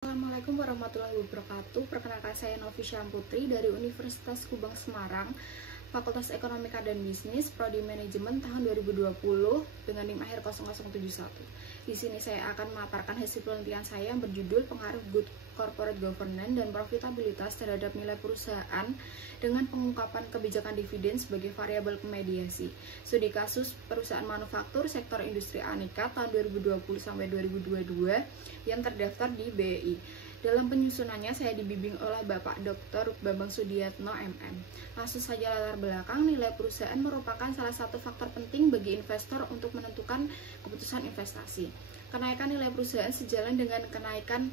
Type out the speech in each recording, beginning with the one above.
Assalamualaikum warahmatullahi wabarakatuh. Perkenalkan, saya Novi Putri dari Universitas Kubang Semarang, Fakultas Ekonomika dan Bisnis, Prodi Manajemen tahun 2020 dengan NIM akhir 0071. Di sini saya akan memaparkan hasil penelitian saya yang berjudul Pengaruh Good Corporate Governance dan Profitabilitas terhadap nilai perusahaan dengan pengungkapan kebijakan dividen sebagai variabel pemediasi. Studi kasus perusahaan manufaktur sektor industri aneka tahun 2020 sampai 2022 yang terdaftar di BEI. Dalam penyusunannya saya dibimbing oleh Bapak Dr. Bambang Sudiatno MM. Langsung saja latar belakang, nilai perusahaan merupakan salah satu faktor penting bagi investor untuk menentukan keputusan investasi. Kenaikan nilai perusahaan sejalan dengan kenaikan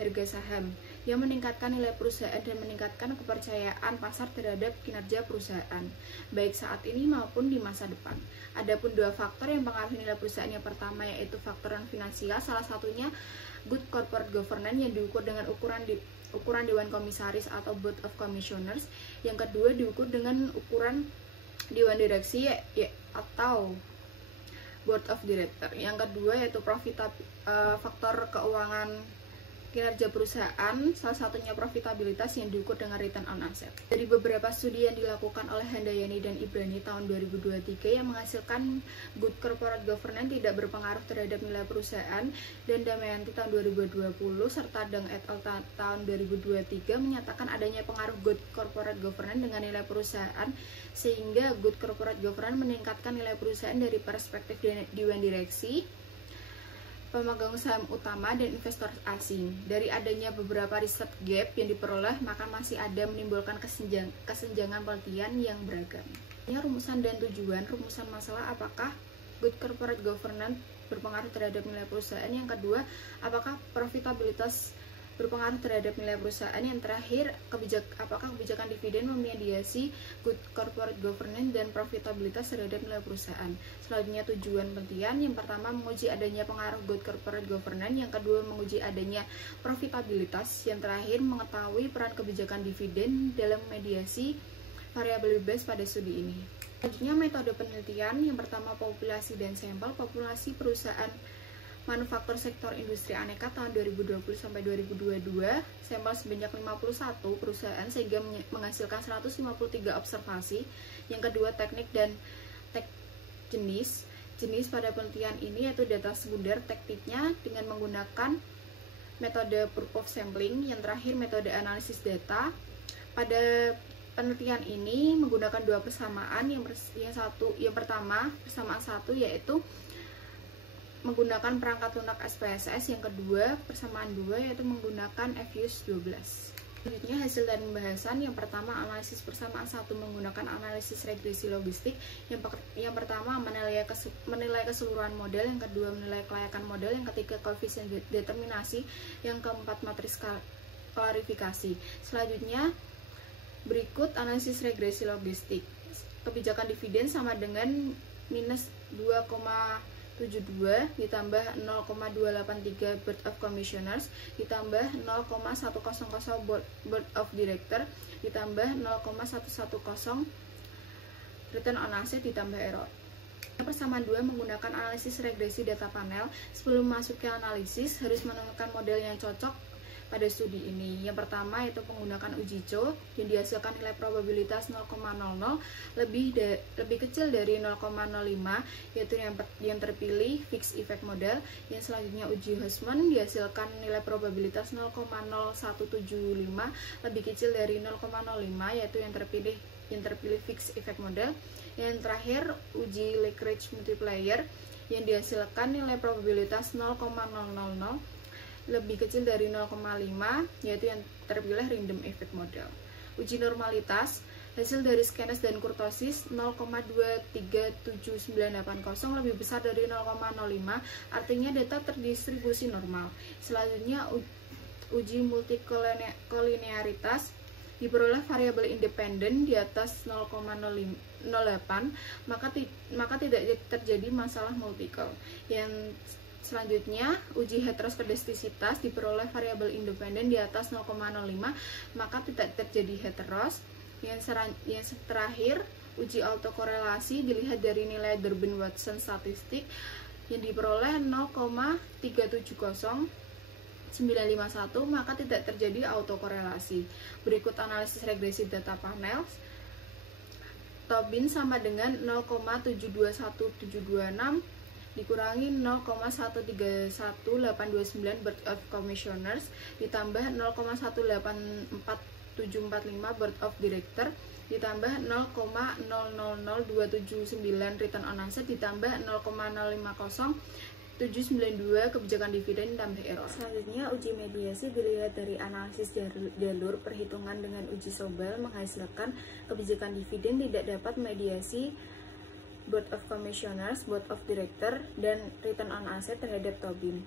harga saham yang meningkatkan nilai perusahaan dan meningkatkan kepercayaan pasar terhadap kinerja perusahaan, baik saat ini maupun di masa depan. Adapun dua faktor yang mempengaruhi nilai perusahaan, yang pertama yaitu faktor non finansial, salah satunya Good Corporate Governance yang diukur dengan ukuran Dewan Komisaris atau Board of Commissioners. Yang kedua diukur dengan ukuran Dewan Direksi atau Board of Director. Yang kedua yaitu faktor keuangan kinerja perusahaan, salah satunya profitabilitas yang diukur dengan return on asset. Dari beberapa studi yang dilakukan oleh Handayani dan Ibrani tahun 2023 yang menghasilkan Good Corporate Governance tidak berpengaruh terhadap nilai perusahaan, dan Damayanti tahun 2020 serta Deng et al. Tahun 2023 menyatakan adanya pengaruh Good Corporate Governance dengan nilai perusahaan, sehingga Good Corporate Governance meningkatkan nilai perusahaan dari perspektif Dewan Direksi, pemegang saham utama, dan investor asing. Dari adanya beberapa riset gap yang diperoleh, maka masih ada menimbulkan kesenjangan penelitian yang beragam. Ini rumusan dan tujuan. Rumusan masalah, apakah Good Corporate Governance berpengaruh terhadap nilai perusahaan. Yang kedua, apakah profitabilitas berpengaruh terhadap nilai perusahaan. Yang terakhir, apakah kebijakan dividen memediasi Good Corporate Governance dan profitabilitas terhadap nilai perusahaan. Selanjutnya tujuan penelitian, yang pertama menguji adanya pengaruh Good Corporate Governance, yang kedua menguji adanya profitabilitas, yang terakhir mengetahui peran kebijakan dividen dalam mediasi variabel bebas pada studi ini. Selanjutnya metode penelitian, yang pertama populasi dan sampel. Populasi perusahaan manufaktur sektor industri aneka tahun 2020 sampai 2022, sampel sebanyak 51 perusahaan sehingga menghasilkan 153 observasi. Yang kedua teknik dan jenis pada penelitian ini yaitu data sekunder. Tekniknya dengan menggunakan metode proof of sampling. Yang terakhir metode analisis data. Pada penelitian ini menggunakan dua persamaan. Yang pertama persamaan satu yaitu menggunakan perangkat lunak SPSS. Yang kedua persamaan 2 yaitu menggunakan FUS 12. Selanjutnya hasil dan pembahasan. Yang pertama analisis persamaan 1 menggunakan analisis regresi logistik. Yang pertama menilai keseluruhan model. Yang kedua menilai kelayakan model. Yang ketiga koefisien determinasi. Yang keempat matris klarifikasi. Selanjutnya berikut analisis regresi logistik. Kebijakan dividen sama dengan minus 2,72 ditambah 0,283 Board of Commissioners ditambah 0,100 Board of Director ditambah 0,110 return on asset ditambah error. Persamaan 2 menggunakan analisis regresi data panel. Sebelum masuk ke analisis harus menemukan model yang cocok pada studi ini. Yang pertama yaitu menggunakan uji Cho yang dihasilkan nilai probabilitas 0,00 lebih kecil dari 0,05 yaitu yang terpilih fixed effect model. Yang selanjutnya uji Hussman dihasilkan nilai probabilitas 0,0175 lebih kecil dari 0,05 yaitu yang terpilih fixed effect model. Yang terakhir uji Lekirch multiplier yang dihasilkan nilai probabilitas 0,000 lebih kecil dari 0,5 yaitu yang terpilih random effect model. Uji normalitas hasil dari Skenes dan kurtosis 0,237980 lebih besar dari 0,05 artinya data terdistribusi normal. Selanjutnya uji multikolinearitas diperoleh variabel independen di atas 0,08 maka tidak terjadi masalah multikol. Yang selanjutnya uji heteroskedastisitas diperoleh variabel independen di atas 0,05 maka tidak terjadi heteros. Yang terakhir uji autokorelasi dilihat dari nilai Durbin-Watson statistik yang diperoleh 0,370 951, maka tidak terjadi autokorelasi. Berikut analisis regresi data panel. Tobin sama dengan 0,721726 dikurangi 0,131829 Board of Commissioners ditambah 0,184745 Board of Director ditambah 0,000279 Return on Asset ditambah 0,050792 kebijakan dividen tambah error. Selanjutnya uji mediasi dilihat dari analisis jalur perhitungan dengan uji Sobel menghasilkan kebijakan dividen tidak dapat mediasi Board of Commissioners, Board of Director, dan Return on Asset terhadap Tobin.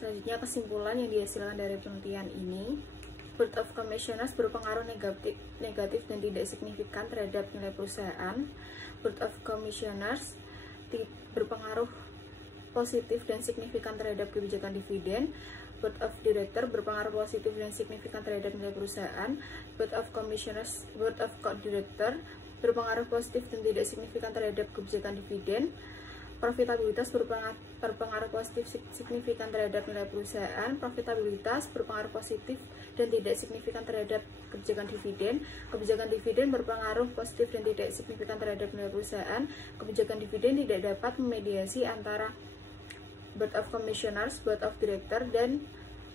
Selanjutnya kesimpulan yang dihasilkan dari penelitian ini, Board of Commissioners berpengaruh negatif dan tidak signifikan terhadap nilai perusahaan. Board of Commissioners berpengaruh positif dan signifikan terhadap kebijakan dividen. Board of Director berpengaruh positif dan signifikan terhadap nilai perusahaan. Board of Commissioners, Board of Co-Director berpengaruh positif dan tidak signifikan terhadap kebijakan dividen. Profitabilitas berpengaruh positif signifikan terhadap nilai perusahaan. Profitabilitas berpengaruh positif dan tidak signifikan terhadap kebijakan dividen. Kebijakan dividen berpengaruh positif dan tidak signifikan terhadap nilai perusahaan. Kebijakan dividen tidak dapat memediasi antara Board of Commissioners, Board of Director, dan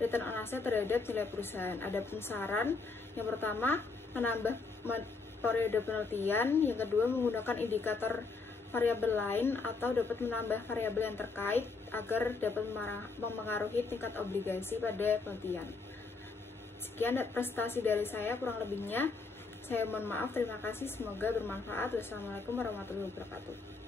Return on Asset terhadap nilai perusahaan. Adapun saran, yang pertama menambah periode penelitian, yang kedua menggunakan indikator variabel lain atau dapat menambah variabel yang terkait agar dapat memengaruhi tingkat obligasi pada penelitian. Sekian prestasi dari saya, kurang lebihnya saya mohon maaf. Terima kasih, semoga bermanfaat. Wassalamualaikum warahmatullahi wabarakatuh.